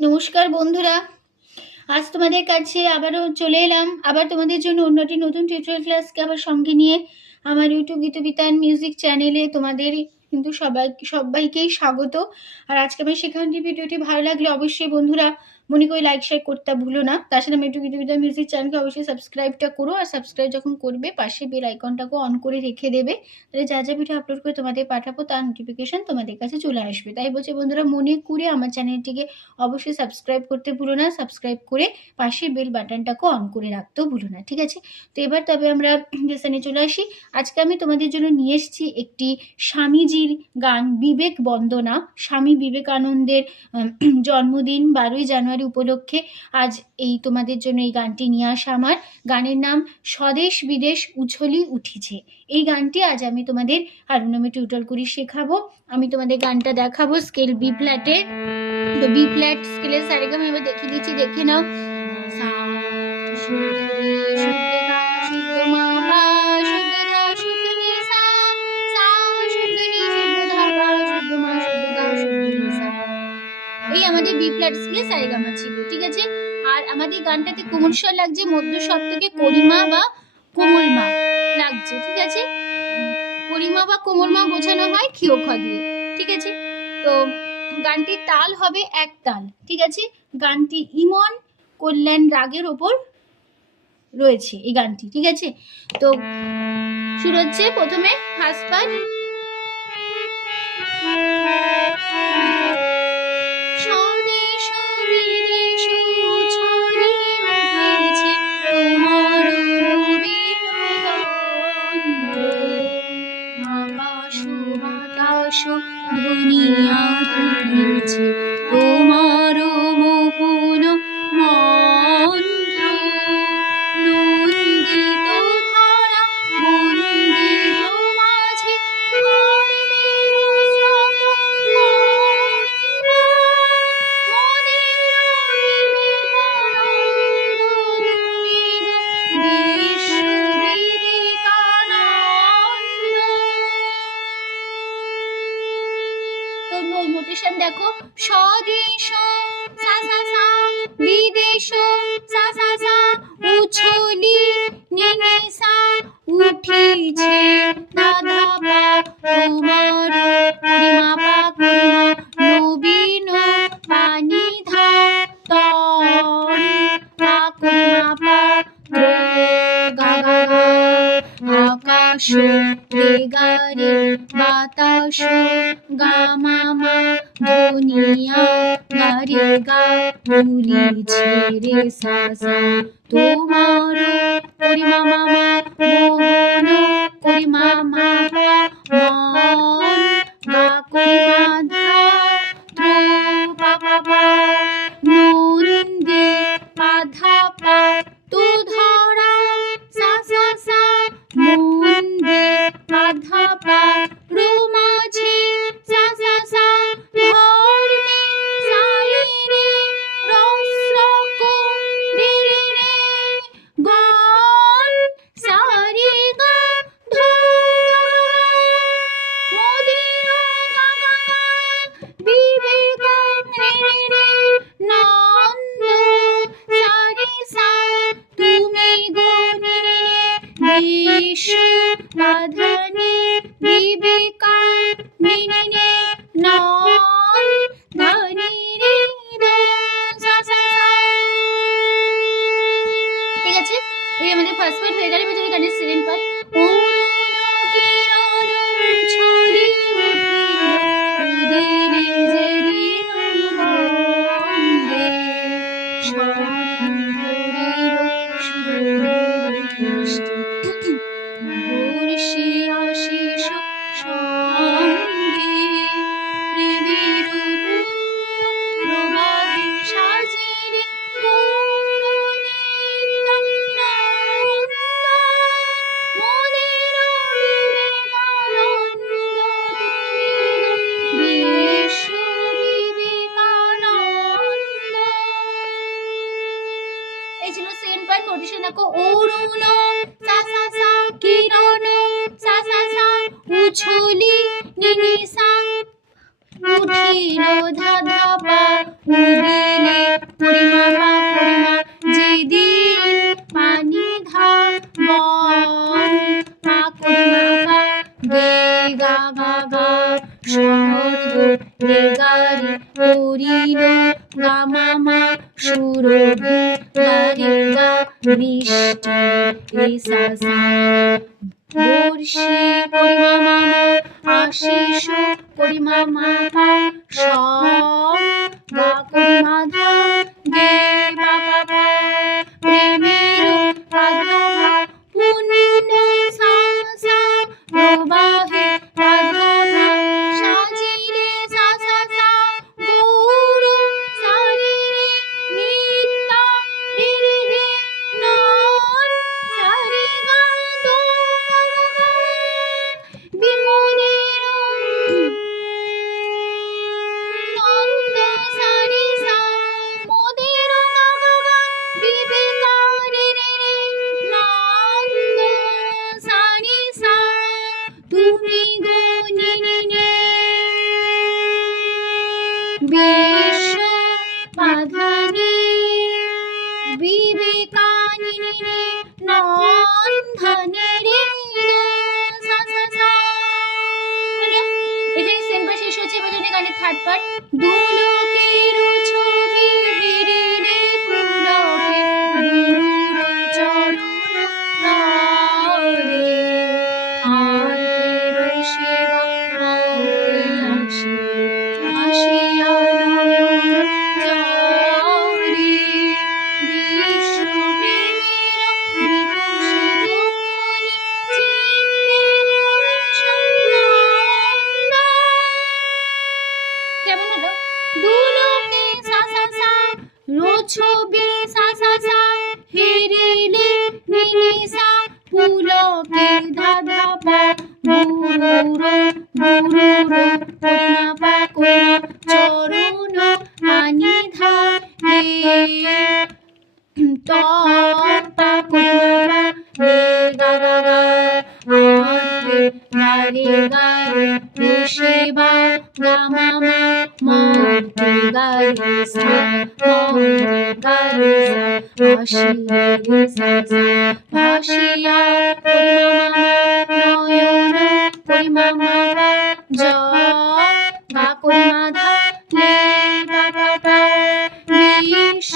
নমস্কার বন্ধুরা, আজ তোমাদের কাছে আবারও চলে এলাম। আবার তোমাদের জন্য অন্যটি নতুন টিউটোরিয়াল ক্লাসকে আবার সঙ্গে নিয়ে আমার ইউটিউব গীতবিতান মিউজিক চ্যানেলে তোমাদের কিন্তু সবাইকেই স্বাগত। আর আজকে আমি সেখানটি ভিডিওটি ভালো লাগলে অবশ্যই বন্ধুরা মনে করে লাইক শেয়ার করতে ভুলো না। তার সাথে আমার ইউটিউব গীতবিতান মিউজিক চ্যানেলকে অবশ্যই সাবস্ক্রাইবটা করো, আর সাবস্ক্রাইব যখন করবে পাশে বেল আইকনটাকেও অন করে রেখে দেবে, তাহলে যা যা ভিডিও আপলোড করে তোমাদের পাঠাবো তার নোটিফিকেশন তোমাদের কাছে চলে আসবে। তাই বলছে বন্ধুরা, মনে করে আমার চ্যানেলটিকে অবশ্যই সাবস্ক্রাইব করতে ভুলো না, সাবস্ক্রাইব করে পাশে বেল বাটনটাকেও অন করে রাখতেও ভুলো না, ঠিক আছে? তো এবার তবে আমরা লেসনে চলে আসি। আজকে আমি তোমাদের জন্য নিয়ে এসেছি একটি স্বামীজির গান, বিবেক বন্দনা। স্বামী বিবেকানন্দের জন্মদিন 12ই জানুয়ারি উপলক্ষে আজ এই তোমাদের জন্য এই গানটি নিয়ে আসা আমার। গানের নাম স্বদেশ বিদেশ উছলি উঠিছে। এই গানটি আজ আমি তোমাদের হারমোনিয়ামে টিউটোরিয়াল করে শেখাবো। আমি তোমাদের গানটা দেখাবো স্কেল বি ফ্ল্যাটে। তো বি ফ্ল্যাট স্কেলের সারেগামা এবার দেখিয়ে দিচ্ছি, দেখে নাও। সা শুদ্ধ রে শুদ্ধ গা শুদ্ধ মা পা শুদ্ধ ধা শুদ্ধ নি সা, সা শুদ্ধ নি শুদ্ধ ধা পা শুদ্ধ মা শুদ্ধ গা শুদ্ধ নি সা। এই আমাদের বি ফ্ল্যাট স্কেলের সারেগামা ছিল, ঠিক আছে? আর আমাদের গানটাতে কোমল স্বর লাগছে, মধ্য সপ্তকে করিমা বা কোমল মা লাগছে, ঠিক আছে? করিমা বা কোমল মা বোঝানো হয় ক্ষীয় খ দিয়ে, ঠিক আছে? তো গানটির তাল হবে এক তাল, ঠিক আছে? গানটি ইমন কল্যাণ রাগের ওপর রয়েছে এই গানটি, ঠিক আছে? তো শুরু হচ্ছে প্রথমে ফার্স্ট পার্ট। দুনিয়া তুলেছে তোমার মোহন মন্ত্র, নন্দিত ধারা মন্দির মাঝে নোটেশন দেখো। স্বদেশ সা সা সা, বিদেশ সা সা সা, উছলি নি নি সা, উঠিছে ধা ধা পা, তোমার করিমা পা করিমা, নবীন পানি ধা তন পা করিমা পা গা গা গা, আকাশ রে গা রে, বাতাস গা মা মা, দুনিয়া গা রে গা, তুলিছে রে সা সা, তোমার করিমা মা মা, মোহন করিমা মা পা, মন গা করিমা ধা, ধ্রু পা পা পা, নন্দী পা ধা পা, তু ধরা সা সা সা, মন্দী পা ধা পা, রু মাঝি সা সা সা, ধর্মে সা রে রে, রস্রক রে রে রে, গন সা রে গা ধা, মদির গা গা গা, বিবেক রে রে রে, নন্দ সা রে সা, তুমি গো রে রে রে, বিশ্ব বাধানে বিবেকা নে নে নে, নন ধনি রে রে সা সা সা, ঠিক আছে? এই আমাদের ফার্স্ট পার্ট হয়ে গেল। এবার যদি গানের সেকেন্ড পার্ট। এই ছিল সেকেন্ড পার্ট। নোটেশন দেখো। অরুণ সা সা সা, কিরণ সা সা সা, উছলি নি নি সা, উঠিল ধা ধা পা, উদিলে রে গা রে করিল গা মা মা সুরভি গা রে গা বৃষ্টি রে সা সা বর্ষি করি মা মা আশিস করি মা মা পা স গা করি মা ধা গে পা পা পা প্রেমের রাধা পুণ্য সা সা প্রবাহে রাধা সাজিলে সা সা সা গৌর সারি রে নিত্যা রে রে রে নন সারি গা দো বিমনের নন্দ সারি সা মোদের বিবেকারে রে নন্দ সারি সা তুমি গো নি নি নে বিশ্ব বাধানে বিবেকানি রে নন্দনে রে সা সা সা এখানে সেম পার্ট শেষ হচ্ছে। এবার যদি গানের থার্ড পার্ট দুলোকের ছবি হেরে রে পুলকে গুরুর চরণ রে আর তের সেবা আসি আসিয়া নয়ন জরে বিশ্ব প্রেমের বিকশিত মনি চিত্তে সন্নন্দ কেমন হলো দুলোকে সা সা সা রোছবি সা সা সা হেরেলে নিনি সা পুলকে দাদা পা বুরুর বুরুর করিমা পা করিমা চরণ আনি ধা হে ত পা করিমা রে গা গা গা আরে গা রে গা রে সেবা গা মা মা মা রে গা রে সা মা রে গা রে সা আশি রে সা সা ভাসিয়া করিমা নয়ন করিমা মা জ গা করিমা ধা লে পা পা পা বিশ্ব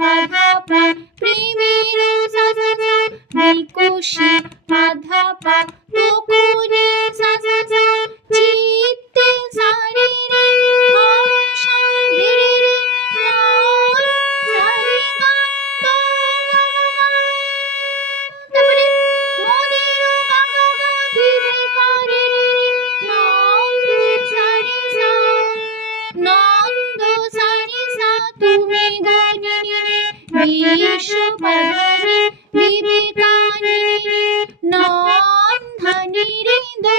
বাধা পা প্রেমের সা সা সা বিকশি বাধা পা তকুনি সা সা সা চিত্তে সারি রে ভাষা রে রে রে নন সারি গা তো তারপরে মোদের গা গা গা বিবেকারে রে নন্দ সারি সা নন্দ সারি সা তুমি গানি রে বিশ্ব বাধানে বিবেকানি রে নন্ধানি রে দো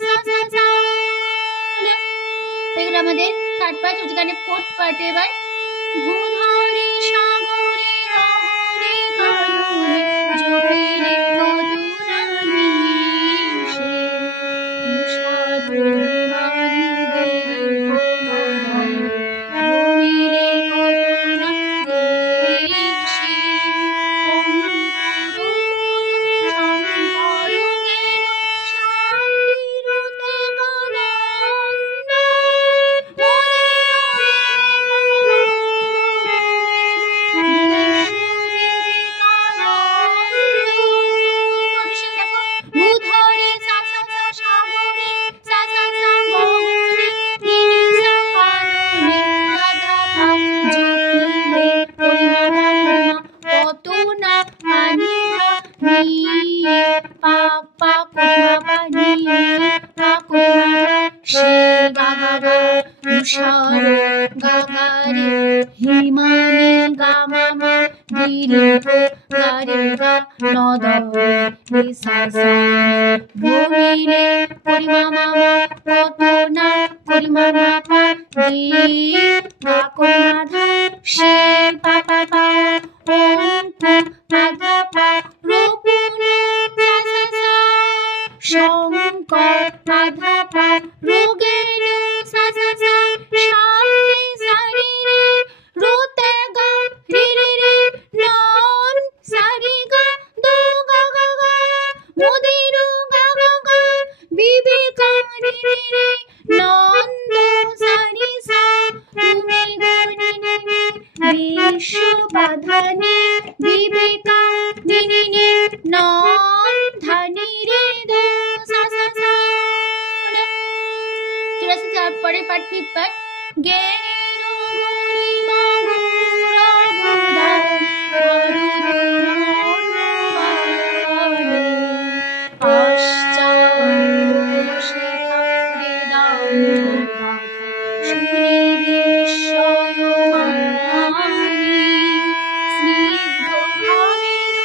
সা সা সা এগুলো আমাদের থার্ড পার্ট। ওখানে ফোর্থ পার্ট এবার ভূধরে সাগরে গহরে কানরে জপিরে কদুনা মিশে তুষার নারী দেরি কোনরে ভূমিরে কদুনা দেশে হিমানি গামামা গিরিহ গারিগা নদরে নিসাসা ভূমিলে পরিমামা কত না পরিমামা পা গে পা করিমাধা সে পা পা পা অঙ্ক পাধা পা রূপন সা শঙ্কর পাধা পা রোগেন সা সা সা শান্তি সারি রে রোতে গা রে রে রে নন সারি গা দো গা গা গা মোদির গা গা গা বিবেকা রে রে রে নন তারপরে পাঠ ফিট পাঠ জ্ঞানের গরিমা গৌরবদান হরদুমর্মবাণী পাশ্চাত্য শেখা বেদান্ত গাথা শুনি বিস্ময়মানি স্নিগ্ধ ভাবের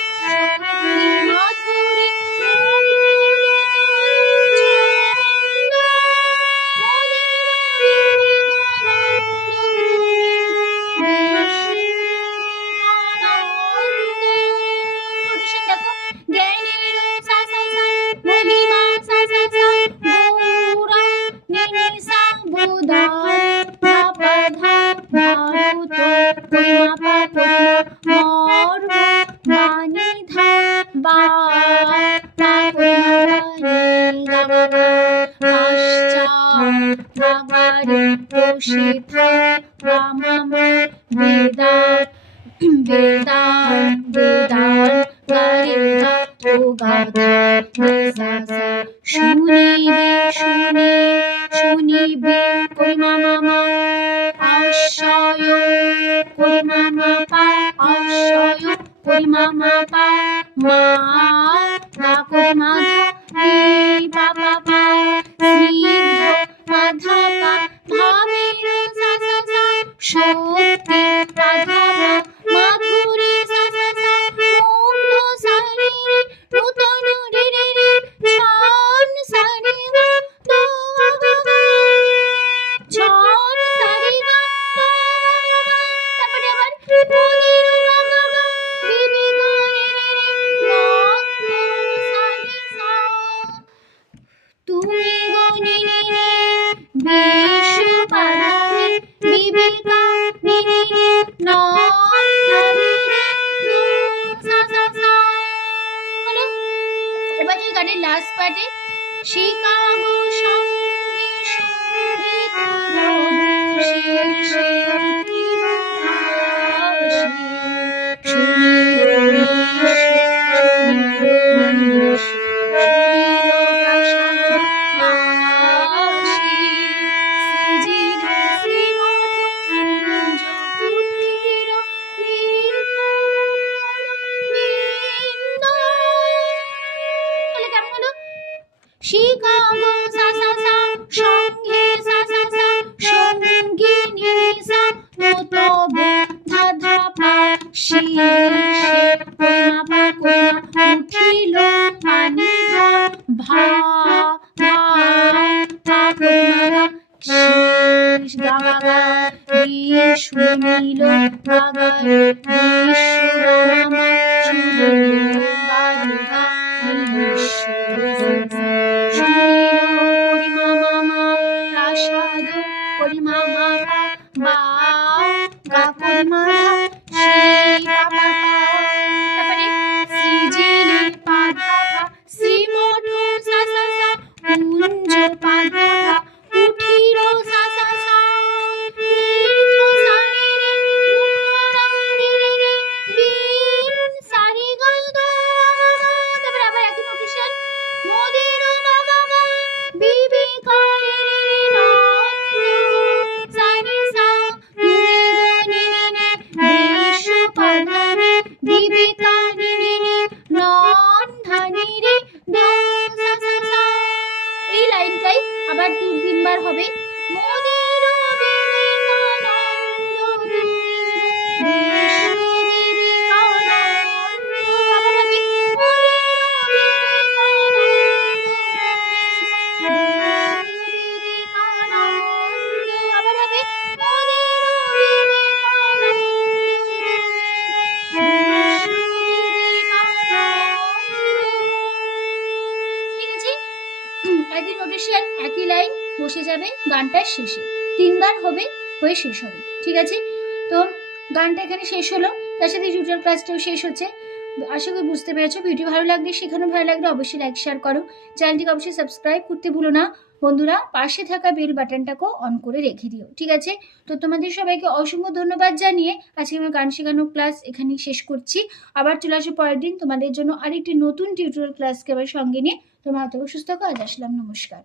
সখী মাধুরী শুনিবে করিমা মামা আশয় করিমা মাপা আশয় করিমা মাপা মা করিমা ধা পা পা স্নিগ্ধ মাধা পা ভাবের সা সা সা শক্তি রাধা মাধুরী সা সা সা মুগ্ধ শরীরে নূতন রে রে রে ছন সারি গা দো ছন সারি গা দো তারপরে আবার মদির গা গা গা বিবি গা রে রে রে মা সারি সা তুমি গো নি নি নি বিশ্ব পারানে বিবিকা নি নি নি ন ধরি রে সা সা সা হলো। এবার এই গানের লাস্ট পার্টে শিকাগো সঙ্গে সঙ্গীত শীর্ষে শিকাগো সা সা সা সঙ্গে সা সা সা সঙ্গে নি সা তব ধা ধা পা শীর্ষে কইমা পা কইমা উঠিল পানি ধা ভা ভা পা কইমা শীর্ষ গা গা গা শুনিল গা গা বিশ্বরামা শুনিল গা গা করিমা মামা বা গা করিমা তারপরে শ্রীজিলে পাধা শ্রীমঠ সা সা সা কুঞ্জ পাধা উঠিল সা সা সা তীর্থ সারি রে মুখরা রে রে রে বিন সারি গা দা তারপরে আবার একই নোটেশন মোদির গা গা গা বিবিকা রে রে রে সারি সা তুমি নি নি নি বিশ্ব পাধারে বিবিকা নি নি নি নন ধানি রে দো সা সা সা। এই লাইনটাই আবার 2-3 বার হবে মোদির বিবেকানন্দ তুমি বিশ্ব বিবেকানন্দ আবার হবে একই নোটেশন একই লাইন বসে যাবে গানটার শেষে 3 বার হবে হয়ে শেষ হবে। ঠিক আছে, তো গানটা এখানে শেষ হলো, তার সাথে টিউটোরিয়াল ক্লাসটাও শেষ হচ্ছে। আশা করি বুঝতে পেরেছো। ভিডিও ভালো লাগলে, শেখানো ভালো লাগলে অবশ্যই লাইক শেয়ার করো, চ্যানেলটিকে অবশ্যই সাবস্ক্রাইব করতে ভুলো না বন্ধুরা। পাশে থাকা বেল বাটনটাকেও অন করে রেখে দিও। ঠিক আছে, তো তোমাদের সবাইকে অসংখ্য ধন্যবাদ জানিয়ে আজকে আমি গান শেখানোর ক্লাস এখানেই শেষ করছি। আবার চলে আসবো পরের দিন তোমাদের জন্য আরেকটি নতুন টিউটোরিয়াল ক্লাসকে আবার সঙ্গে নিয়ে। তোমরা অত সুস্থ থাকো। আজ আসলাম, নমস্কার।